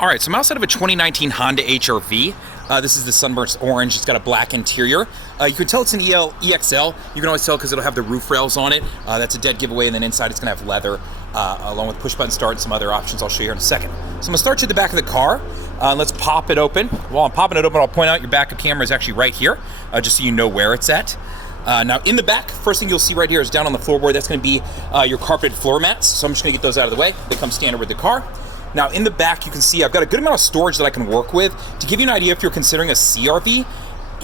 All right, so I'm outside of a 2019 Honda HR-V. This is the Sunburst Orange. It's got a black interior. You can tell it's an EXL. You can always tell because it'll have the roof rails on it. That's a dead giveaway, and then inside it's going to have leather, along with push-button start and some other options I'll show you here in a second. So I'm going to start you at the back of the car. Let's pop it open. While I'm popping it open, I'll point out your backup camera is actually right here, just so you know where it's at. Now in the back, first thing you'll see right here is down on the floorboard. That's going to be your carpeted floor mats. So I'm just going to get those out of the way. They come standard with the car. Now in the back, you can see I've got a good amount of storage that I can work with. To give you an idea, if you're considering a CR-V,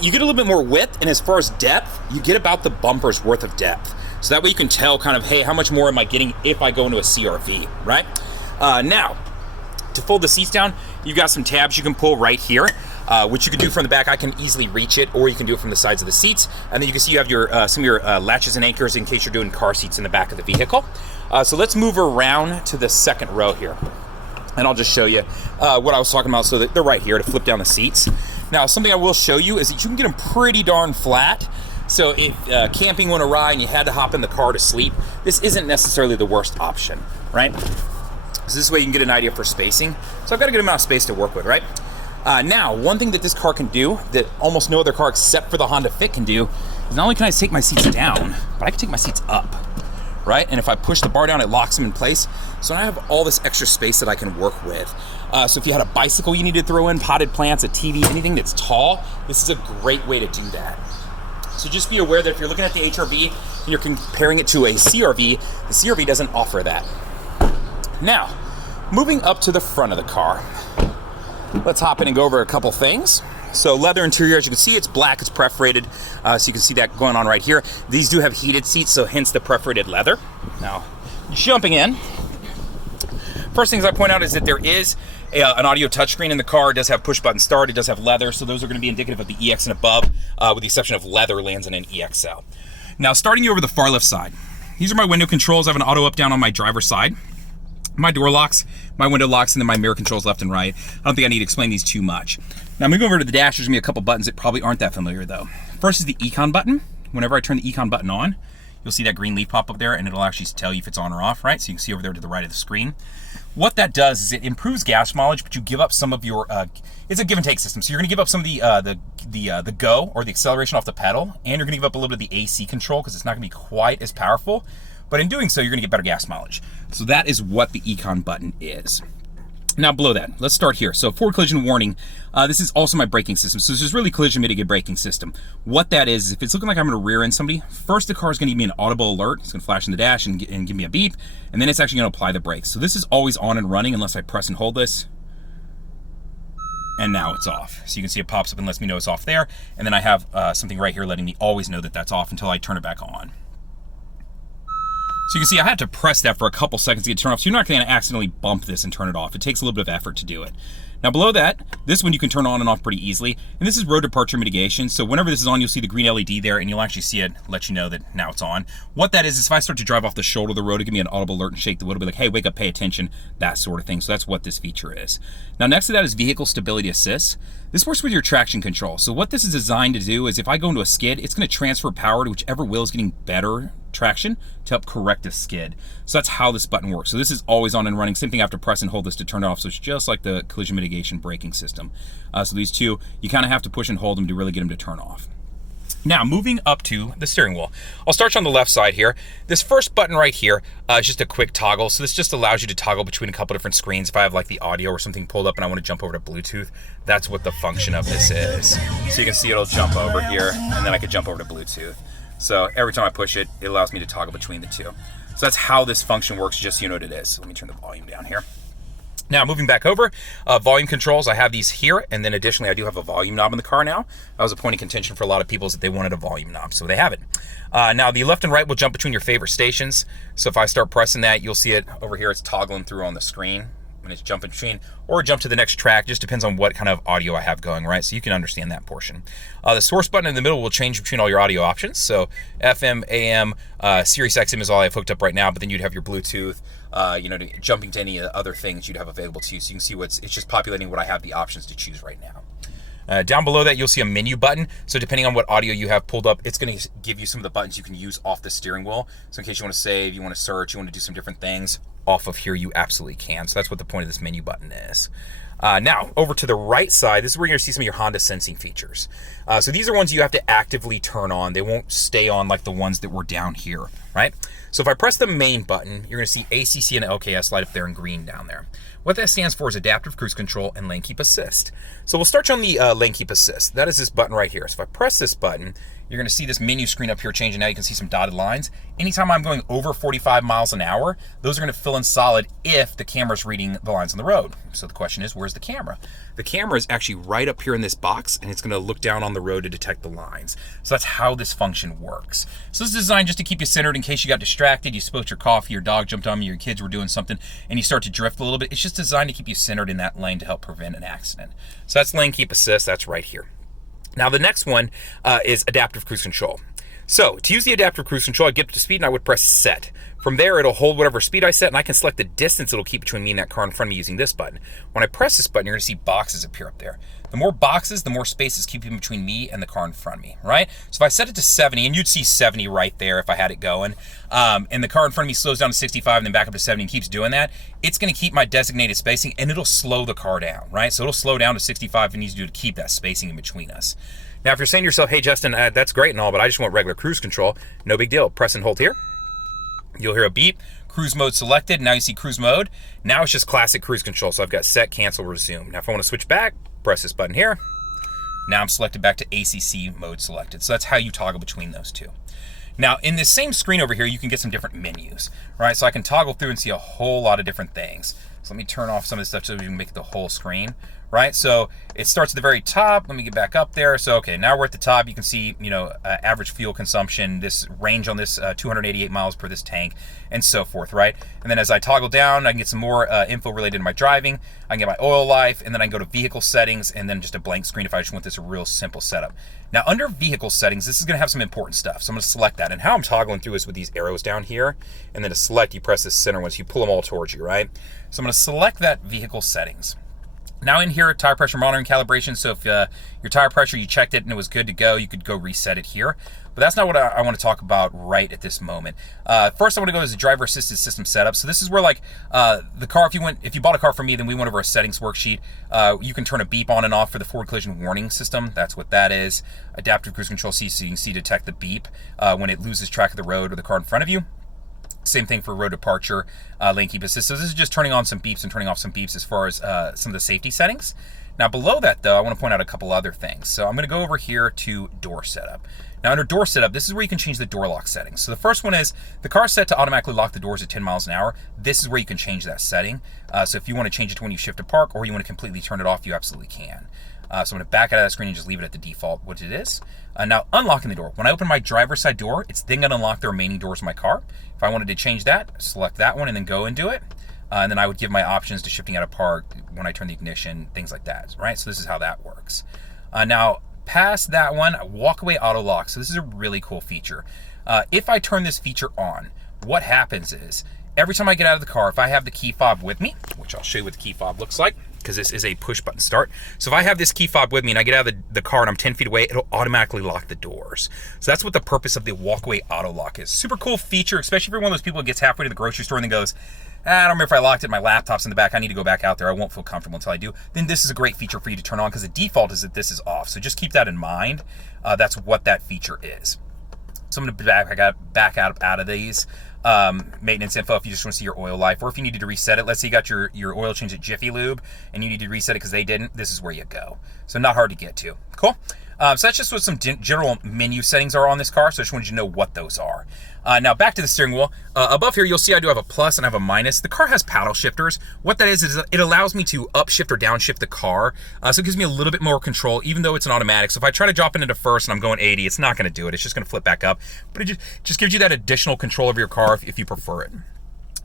you get a little bit more width, and as far as depth, you get about the bumper's worth of depth. So that way you can tell kind of, hey, how much more am I getting if I go into a CR-V, right? Now, to fold the seats down, you've got some tabs you can pull right here, which you can do from the back. I can easily reach it, or you can do it from the sides of the seats. And then you can see you have your some of your latches and anchors in case you're doing car seats in the back of the vehicle. So let's move around to the second row here. And I'll just show you what I was talking about. So that they're right here to flip down the seats. Now, something I will show you is that you can get them pretty darn flat. So if camping went awry and you had to hop in the car to sleep, this isn't necessarily the worst option, right? So this way you can get an idea for spacing. So I've got a good amount of space to work with, right? Now, one thing that this car can do that almost no other car except for the Honda Fit can do is not only can I take my seats down, but I can take my seats up. Right? And if I push the bar down, it locks them in place. So now I have all this extra space that I can work with. So if you had a bicycle you need to throw in, potted plants, a TV, anything that's tall, this is a great way to do that. So just be aware that if you're looking at the HR-V and you're comparing it to a CR-V, the CR-V doesn't offer that. Now, moving up to the front of the car, let's hop in and go over a couple things. So leather interior, as you can see, it's black, it's perforated. So you can see that going on right here. These do have heated seats, so hence the perforated leather. Now, jumping in. First things I point out is that there is an audio touchscreen in the car. It does have push button start, it does have leather, so those are gonna be indicative of the EX and above, with the exception of leather lands in an EXL. Now, starting you over the far left side, these are my window controls. I have an auto up down on my driver's side. My door locks, my window locks, and then my mirror controls left and right. I don't think I need to explain these too much. Now moving over to the dash, there's gonna be a couple buttons that probably aren't that familiar though. First is the Econ button. Whenever I turn the Econ button on, you'll see that green leaf pop up there, and it'll actually tell you if it's on or off, right? So you can see over there to the right of the screen. What that does is it improves gas mileage, but you give up some of your, it's a give and take system. So you're gonna give up some of the go, or the acceleration off the pedal, and you're gonna give up a little bit of the AC control because it's not gonna be quite as powerful. But in doing so, you're gonna get better gas mileage. So that is what the Econ button is. Now below that, let's start here. So forward collision warning, this is also my braking system. So this is really collision mitigate braking system. What that is if it's looking like I'm gonna rear end somebody, first the car is gonna give me an audible alert. It's gonna flash in the dash and give me a beep, and then it's actually gonna apply the brakes. So this is always on and running unless I press and hold this. And now it's off. So you can see it pops up and lets me know it's off there. And then I have something right here letting me always know that that's off until I turn it back on. So you can see I had to press that for a couple seconds to get turned off, so you're not going to accidentally bump this and turn it off. It takes a little bit of effort to do it. Now below that, this one you can turn on and off pretty easily, and this is road departure mitigation. So whenever this is on, you'll see the green LED there, and you'll actually see it let you know that now it's on. What that is if I start to drive off the shoulder of the road, it give me an audible alert and shake the wheel. It'll be like, hey, wake up, pay attention, that sort of thing. So that's what this feature is. Now next to that is vehicle stability assist. This works with your traction control. So what this is designed to do is if I go into a skid, it's going to transfer power to whichever wheel is getting better traction to help correct a skid. So that's how this button works. So this is always on and running. Same thing, I have to press and hold this to turn it off. So it's just like the collision mitigation braking system. So these two, you kind of have to push and hold them to really get them to turn off. Now, moving up to the steering wheel. I'll start you on the left side here. This first button right here is just a quick toggle. So this just allows you to toggle between a couple different screens. If I have like the audio or something pulled up and I want to jump over to Bluetooth, that's what the function of this is. So you can see it'll jump over here, and then I could jump over to Bluetooth. So every time I push it, it allows me to toggle between the two. So that's how this function works, just so you know what it is. So let me turn the volume down here. Now moving back over, volume controls, I have these here, and then additionally I do have a volume knob in the car now. That was a point of contention for a lot of people is that they wanted a volume knob, so they have it. Now the left and right will jump between your favorite stations. So if I start pressing that, you'll see it over here, it's toggling through on the screen. When it's jumping between, or jump to the next track, just depends on what kind of audio I have going, right? So you can understand that portion. The source button in the middle will change between all your audio options. So FM, AM, Sirius XM is all I have hooked up right now, but then you'd have your Bluetooth, jumping to any other things you'd have available to you. So you can see it's just populating what I have the options to choose right now. Down below that, you'll see a menu button. So depending on what audio you have pulled up, it's going to give you some of the buttons you can use off the steering wheel. So in case you want to save, you want to search, you want to do some different things, off of here, you absolutely can. So that's what the point of this menu button is. Now, over to the right side, this is where you're going to see some of your Honda sensing features. So these are ones you have to actively turn on. They won't stay on like the ones that were down here, right? So if I press the main button, you're going to see ACC and LKS light up there in green down there. What that stands for is Adaptive Cruise Control and Lane Keep Assist. So we'll start you on the Lane Keep Assist. That is this button right here. So if I press this button, you're going to see this menu screen up here changing. Now you can see some dotted lines. Anytime I'm going over 45 miles an hour, those are going to fill in solid if the camera's reading the lines on the road. So the question is, where's the camera? The camera is actually right up here in this box, and it's going to look down on the road to detect the lines. So that's how this function works. So this is designed just to keep you centered in case you got distracted, you spilled your coffee, your dog jumped on you, your kids were doing something, and you start to drift a little bit. It's just designed to keep you centered in that lane to help prevent an accident. So that's Lane Keep Assist. That's right here. Now the next one is Adaptive Cruise Control. So to use the Adaptive Cruise Control, I'd get up to speed and I would press set. From there, it'll hold whatever speed I set, and I can select the distance it'll keep between me and that car in front of me using this button. When I press this button, you're going to see boxes appear up there. The more boxes, the more space is keeping between me and the car in front of me, right? So if I set it to 70, and you'd see 70 right there if I had it going, and the car in front of me slows down to 65 and then back up to 70 and keeps doing that, it's going to keep my designated spacing, and it'll slow the car down, right? So it'll slow down to 65 if it needs to do to keep that spacing in between us. Now, if you're saying to yourself, hey, Justin, that's great and all, but I just want regular cruise control, no big deal. Press and hold here. You'll hear a beep. Cruise mode selected. Now you see cruise mode. Now it's just classic cruise control. So I've got set, cancel, resume. Now if I want to switch back, press this button here. Now I'm selected back to ACC mode selected. So that's how you toggle between those two. Now in this same screen over here, you can get some different menus, right? So I can toggle through and see a whole lot of different things. So let me turn off some of this stuff so we can make the whole screen, right? So it starts at the very top. Let me get back up there. So, okay, now we're at the top. You can see, average fuel consumption, this range on this 288 miles per this tank, and so forth, right? And then as I toggle down, I can get some more info related to my driving. I can get my oil life, and then I can go to vehicle settings, and then just a blank screen if I just want this real simple setup. Now, under vehicle settings, this is going to have some important stuff. So I'm going to select that. And how I'm toggling through is with these arrows down here. And then to select, you press this center one, so you pull them all towards you, right? So I'm going to select that vehicle settings. Now in here, tire pressure monitoring calibration. So if your tire pressure, you checked it and it was good to go, you could go reset it here. But that's not what I want to talk about right at this moment. First, I want to go to the driver assisted system setup. So this is where the car, if you bought a car from me, then we went over a settings worksheet. You can turn a beep on and off for the forward collision warning system. That's what that is. Adaptive Cruise Control C, so you can see detect the beep when it loses track of the road or the car in front of you. Same thing for road departure, lane keep assist. So this is just turning on some beeps and turning off some beeps as far as some of the safety settings. Now below that though, I want to point out a couple other things. So I'm going to go over here to door setup. Now under door setup, this is where you can change the door lock settings. So the first one is the car is set to automatically lock the doors at 10 miles an hour. This is where you can change that setting. So if you want to change it to when you shift to park, or you want to completely turn it off, you absolutely can. So I'm going to back out of that screen and just leave it at the default, what it is. Now, unlocking the door. When I open my driver's side door, it's then going to unlock the remaining doors of my car. If I wanted to change that, select that one and then go and do it. And then I would give my options to shifting out of park, when I turn the ignition, things like that, right? So this is how that works. Now, past that one, walk-away auto lock. So this is a really cool feature. If I turn this feature on, what happens is, every time I get out of the car, if I have the key fob with me, which I'll show you what the key fob looks like, because this is a push button start. So if I have this key fob with me and I get out of the car and I'm 10 feet away, it'll automatically lock the doors. So that's what the purpose of the walkaway auto lock is. Super cool feature, especially for one of those people that gets halfway to the grocery store and then goes, I don't remember if I locked it, my laptop's in the back, I need to go back out there, I won't feel comfortable until I do. Then this is a great feature for you to turn on, because the default is that this is off. So just keep that in mind. That's what that feature is. So I'm going to back out of these. Maintenance info if you just want to see your oil life, or if you needed to reset it. Let's say you got your oil change at Jiffy Lube and you need to reset it because they didn't. This is where you go. So not hard to get to. Cool. So that's just what some general menu settings are on this car. So I just wanted you to know what those are. Now back to the steering wheel. Above here, you'll see I do have a plus and I have a minus. The car has paddle shifters. What that is it allows me to upshift or downshift the car. So it gives me a little bit more control, even though it's an automatic. So if I try to drop it into first and I'm going 80, it's not going to do it. It's just going to flip back up. But it just gives you that additional control over your car if you prefer it.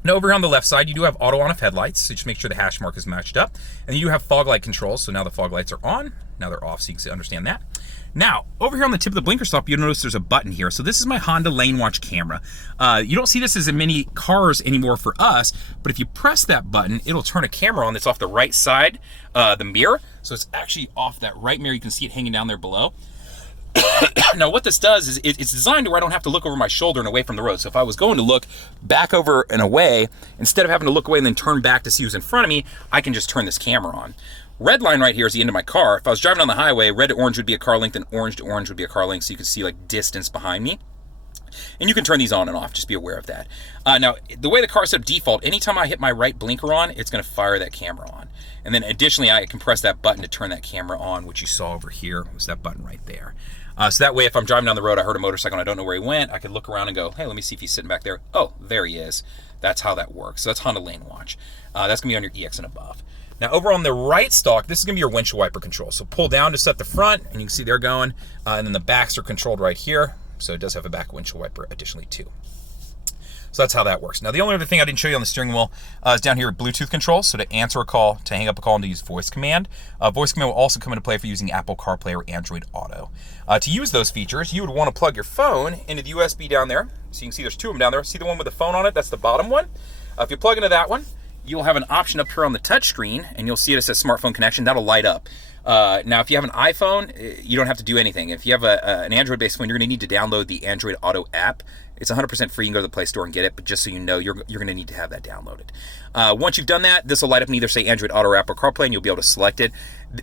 Now over here on the left side, you do have auto on-off headlights, so just make sure the hash mark is matched up. And you do have fog light controls, so now the fog lights are on, now they're off, so you can understand that. Now, over here on the tip of the blinker stop, you'll notice there's a button here. So this is my Honda Lane Watch camera. You don't see this as in many cars anymore for us, but if you press that button, it'll turn a camera on that's off the right side, the mirror. So it's actually off that right mirror. You can see it hanging down there below. Now what this does is it's designed to where I don't have to look over my shoulder and away from the road. So if I was going to look back over and away, instead of having to look away and then turn back to see who's in front of me, I can just turn this camera on. Red line right here is the end of my car. If I was driving on the highway, red to orange would be a car length, and orange to orange would be a car length, so you can see like distance behind me. And you can turn these on and off, just be aware of that. Now, the way the car is set up default, anytime I hit my right blinker on, it's gonna fire that camera on. And then additionally, I can press that button to turn that camera on, which you saw over here, was that button right there. So that way, if I'm driving down the road, I heard a motorcycle and I don't know where he went, I could look around and go, hey, let me see if he's sitting back there. Oh, there he is. That's how that works. So that's Honda Lane Watch. That's gonna be on your EX and above. Now over on the right stalk, this is gonna be your windshield wiper control. So pull down to set the front, and you can see they're going, and then the backs are controlled right here. So it does have a back windshield wiper additionally too. So that's how that works. Now the only other thing I didn't show you on the steering wheel is down here Bluetooth control. So to answer a call, to hang up a call, and to use voice command. Voice command will also come into play for using Apple CarPlay or Android Auto. To use those features, you would want to plug your phone into the USB down there. So you can see there's two of them down there. See the one with the phone on it? That's the bottom one. If you plug into that one, you'll have an option up here on the touch screen, and you'll see it says smartphone connection. That'll light up. Now, if you have an iPhone, you don't have to do anything. If you have an Android-based phone, you're going to need to download the Android Auto app. It's 100% free. You can go to the Play Store and get it, but just so you know, you're going to need to have that downloaded. Once you've done that, this will light up and either say Android Auto app or CarPlay, and you'll be able to select it.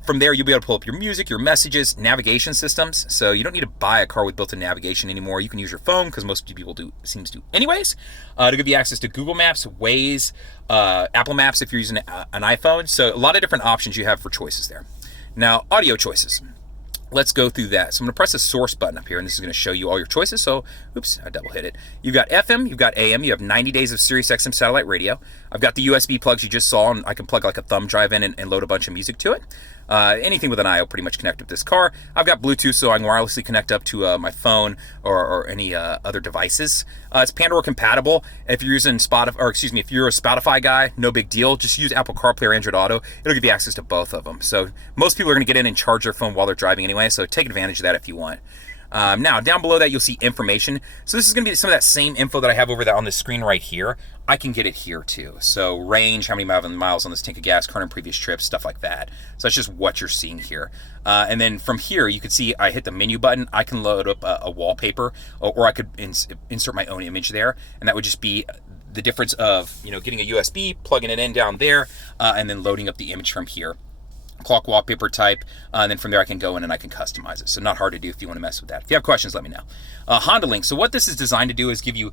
From there, you'll be able to pull up your music, your messages, navigation systems. So you don't need to buy a car with built-in navigation anymore. You can use your phone, because most people seems to anyways, to give you access to Google Maps, Waze, Apple Maps if you're using an iPhone. So a lot of different options you have for choices there. Now, audio choices. Let's go through that. So I'm going to press the source button up here, and this is going to show you all your choices. So, oops, I double hit it. You've got FM, you've got AM, you have 90 days of Sirius XM satellite radio. I've got the USB plugs you just saw, and I can plug like a thumb drive in and load a bunch of music to it. Anything with an I/O pretty much connect with this car. I've got Bluetooth, so I can wirelessly connect up to my phone or any other devices. It's Pandora compatible. If you're using Spotify, or excuse me, if you're a Spotify guy, no big deal. Just use Apple CarPlay or Android Auto. It'll give you access to both of them. So most people are going to get in and charge their phone while they're driving anyway. So take advantage of that if you want. Now, down below that, you'll see information. So this is going to be some of that same info that I have over there on the screen right here. I can get it here too. So range, how many miles on this tank of gas, current and previous trips, stuff like that. So that's just what you're seeing here. And then from here, you can see I hit the menu button. I can load up a wallpaper, or I could insert my own image there. And that would just be the difference of, getting a USB, plugging it in down there, and then loading up the image from here. Clock wallpaper type, and then from there I can go in and I can customize it. So not hard to do if you want to mess with that. If you have questions, let me know. Honda Link. So what this is designed to do is give you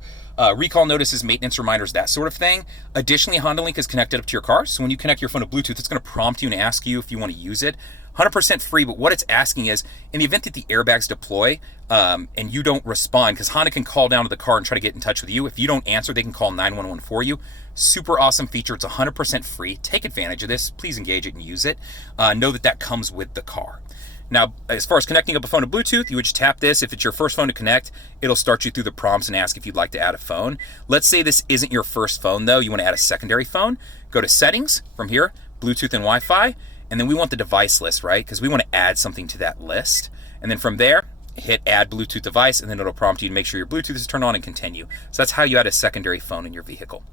recall notices, maintenance reminders, that sort of thing. Additionally, Honda Link is connected up to your car. So when you connect your phone to Bluetooth, it's going to prompt you and ask you if you want to use it. 100% free, but what it's asking is, in the event that the airbags deploy and you don't respond, because Honda can call down to the car and try to get in touch with you. If you don't answer, they can call 911 for you. Super awesome feature. It's 100% free. Take advantage of this. Please engage it and use it. Know that comes with the car. Now, as far as connecting up a phone to Bluetooth, you would just tap this. If it's your first phone to connect, it'll start you through the prompts and ask if you'd like to add a phone. Let's say this isn't your first phone, though. You want to add a secondary phone. Go to Settings from here, Bluetooth and Wi-Fi. And then we want the device list, right? Because we want to add something to that list. And then from there, hit Add Bluetooth Device, and then it'll prompt you to make sure your Bluetooth is turned on and continue. So that's how you add a secondary phone in your vehicle.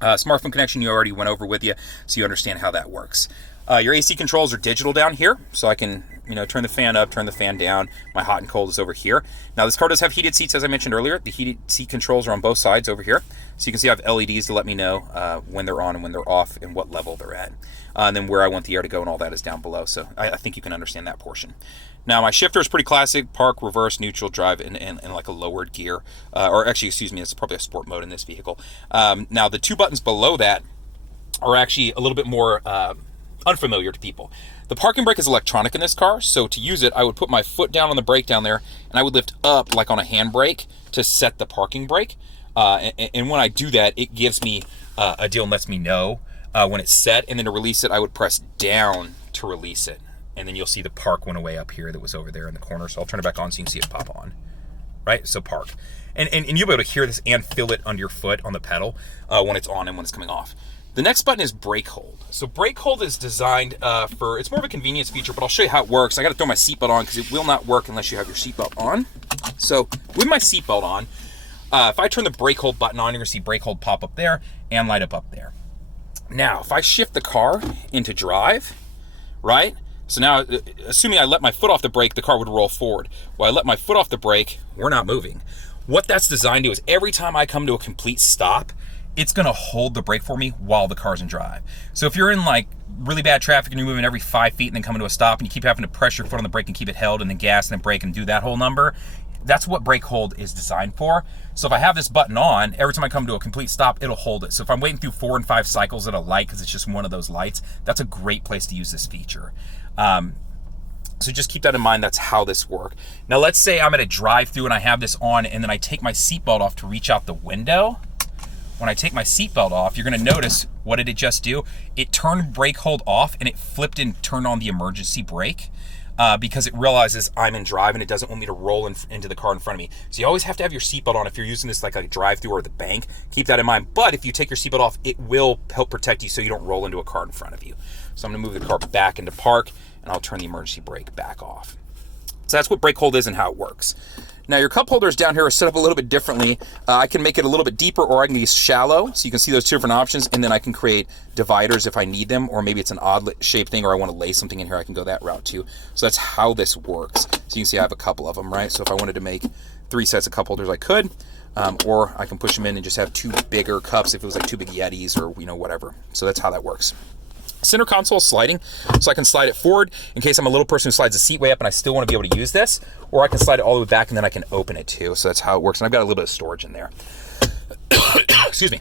Smartphone connection you already went over with you, so you understand how that works. Your AC controls are digital down here, so I can turn the fan up, turn the fan down. My hot and cold is over here. Now this car does have heated seats, as I mentioned earlier. The heated seat controls are on both sides over here. So you can see I have LEDs to let me know when they're on and when they're off and what level they're at. And then where I want the air to go and all that is down below. So I think you can understand that portion. Now my shifter is pretty classic: park, reverse, neutral, drive, and like a lowered gear. Or actually, excuse me, it's probably a sport mode in this vehicle. Now the two buttons below that are actually a little bit more unfamiliar to people. The parking brake is electronic in this car, so to use it, I would put my foot down on the brake down there, and I would lift up like on a handbrake to set the parking brake. And when I do that, it gives me a deal and lets me know when it's set, and then to release it, I would press down to release it. And then you'll see the park went away up here that was over there in the corner, so I'll turn it back on so you can see it pop on. Right, so park. And you'll be able to hear this and feel it under your foot on the pedal when it's on and when it's coming off. The next button is brake hold. So brake hold is designed it's more of a convenience feature, but I'll show you how it works. I got to throw my seatbelt on because it will not work unless you have your seatbelt on. So with my seatbelt on, if I turn the brake hold button on, you're going to see brake hold pop up there and light up there. Now, if I shift the car into drive, right, So now, assuming I let my foot off the brake, the car would roll forward. Well, I let my foot off the brake, we're not moving. What that's designed to do is every time I come to a complete stop, it's gonna hold the brake for me while the car's in drive. So if you're in like really bad traffic and you're moving every 5 feet and then coming to a stop and you keep having to press your foot on the brake and keep it held and then gas and then brake and do that whole number, that's what brake hold is designed for. So if I have this button on, every time I come to a complete stop, it'll hold it. So if I'm waiting through 4 and 5 cycles at a light, because it's just one of those lights, that's a great place to use this feature. So just keep that in mind, that's how this works. Now let's say I'm at a drive-through and I have this on and then I take my seatbelt off to reach out the window. When I take my seatbelt off, you're gonna notice, what did it just do? It turned brake hold off and it flipped and turned on the emergency brake because it realizes I'm in drive and it doesn't want me to roll into the car in front of me. So you always have to have your seatbelt on if you're using this like a drive-through or the bank. Keep that in mind. But if you take your seatbelt off, it will help protect you so you don't roll into a car in front of you. So I'm gonna move the car back into park and I'll turn the emergency brake back off. So that's what brake hold is and how it works. Now your cup holders down here are set up a little bit differently. I can make it a little bit deeper or I can be shallow. So you can see those two different options, and then I can create dividers if I need them, or maybe it's an odd shaped thing or I want to lay something in here, I can go that route too. So that's how this works. So you can see I have a couple of them, right? So if I wanted to make 3 sets of cup holders, I could, or I can push them in and just have 2 bigger cups if it was like 2 big Yetis or whatever. So that's how that works. Center console sliding, so I can slide it forward in case I'm a little person who slides the seat way up and I still want to be able to use this, or I can slide it all the way back and then I can open it too. So that's how it works, and I've got a little bit of storage in there. Excuse me.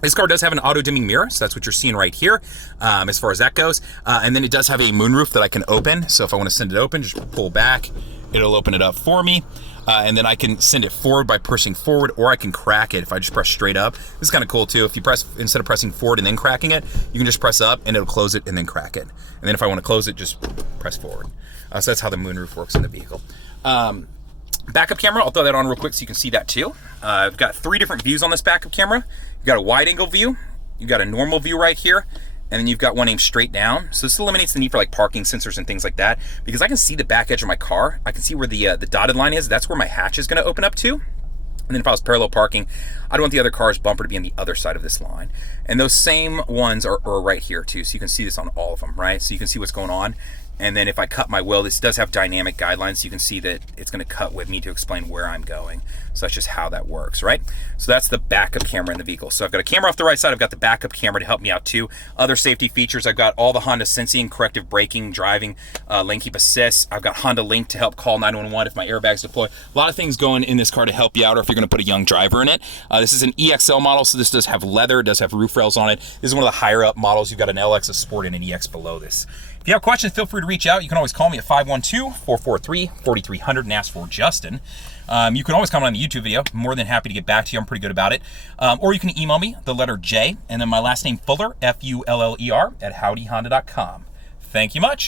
This car does have an auto dimming mirror, so that's what you're seeing right here as far as that goes. And then it does have a moonroof that I can open. So if I want to send it open, just pull back, it'll open it up for me. And then I can send it forward by pushing forward, or I can crack it if I just press straight up. This is kind of cool too. If you press, instead of pressing forward and then cracking it, you can just press up and it'll close it and then crack it. And then if I want to close it, just press forward. So that's how the moonroof works in the vehicle. Backup camera, I'll throw that on real quick so you can see that too. I've got 3 different views on this backup camera. You've got a wide angle view, you've got a normal view right here, and then you've got one aimed straight down. So this eliminates the need for like parking sensors and things like that, because I can see the back edge of my car. I can see where the dotted line is. That's where my hatch is gonna open up to. And then if I was parallel parking, I don't want the other car's bumper to be on the other side of this line. And those same ones are right here too. So you can see this on all of them, right? So you can see what's going on. And then if I cut my wheel, this does have dynamic guidelines, so you can see that it's gonna cut with me to explain where I'm going. So that's just how that works, right? So that's the backup camera in the vehicle. So I've got a camera off the right side, I've got the backup camera to help me out too. Other safety features, I've got all the Honda sensing, corrective braking, driving, lane keep assist. I've got Honda Link to help call 911 if my airbags deploy. A lot of things going in this car to help you out, or if you're gonna put a young driver in it. This is an EXL model, so this does have leather, it does have roof rails on it. This is one of the higher up models. You've got an LX, a Sport, and an EX below this. If you have questions, feel free to reach out. You can always call me at 512-443-4300 and ask for Justin. You can always comment on the YouTube video. I'm more than happy to get back to you. I'm pretty good about it. Or you can email me, the letter J, and then my last name Fuller, Fuller, @howdyhonda.com. Thank you much.